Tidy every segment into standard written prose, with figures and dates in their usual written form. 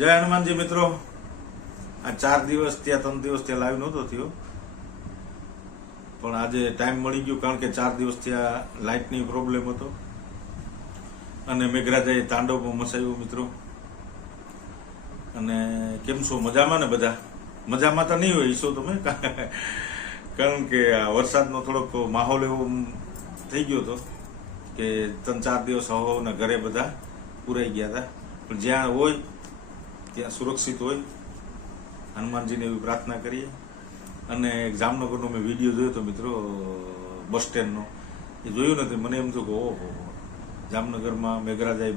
જય હનુમાનજી મિત્રો, આ 4 દિવસ ત્યાં 3 દિવસ ત્યાં લાઈવ નહોતો થયો, પણ આજે ટાઈમ મળી ગયો કારણ કે 4 દિવસ ત્યાં લાઇટની પ્રોબ્લેમ હતો અને મેઘરાજાએ તાંડવમાં મચાવ્યું મિત્રો. અને કેમ છો, મજામાં ને બધા? મજામાં તો નહીં હોય ઈશો તમે, કારણ કે આ વરસાદનો થોડોક માહોલ એવો થઈ ગયો હતો કે 3-4 દિવસ હવાના ઘરે બધા પુરાઈ ગયા હતા. પણ જ્યાં હોય ત્યાં સુરક્ષિત હોય, હનુમાનજીને એવી પ્રાર્થના કરીએ. અને જામનગરનો મેં વિડીયો જોયો હતો મિત્રો, બસ સ્ટેન્ડનો. એ જોયું નથી, મને એમ થયું કે ઓહો, જામનગરમાં મેઘરાજાએ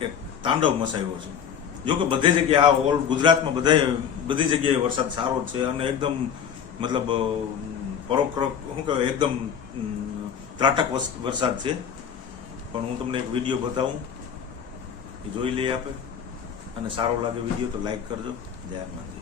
એક તાંડવ મચાવ્યો છે. જો કે બધી જગ્યાએ આ ઓલ ગુજરાતમાં બધી જગ્યાએ વરસાદ સારો છે અને એકદમ મતલબ શું કહેવાય, એકદમ ત્રાટક વરસાદ છે. પણ હું તમને એક વિડીયો બતાવું, એ જોઈ લઈએ આપણે, અને સારો લાગે વિડીયો તો લાઈક કરજો. જય હનુમાનજી.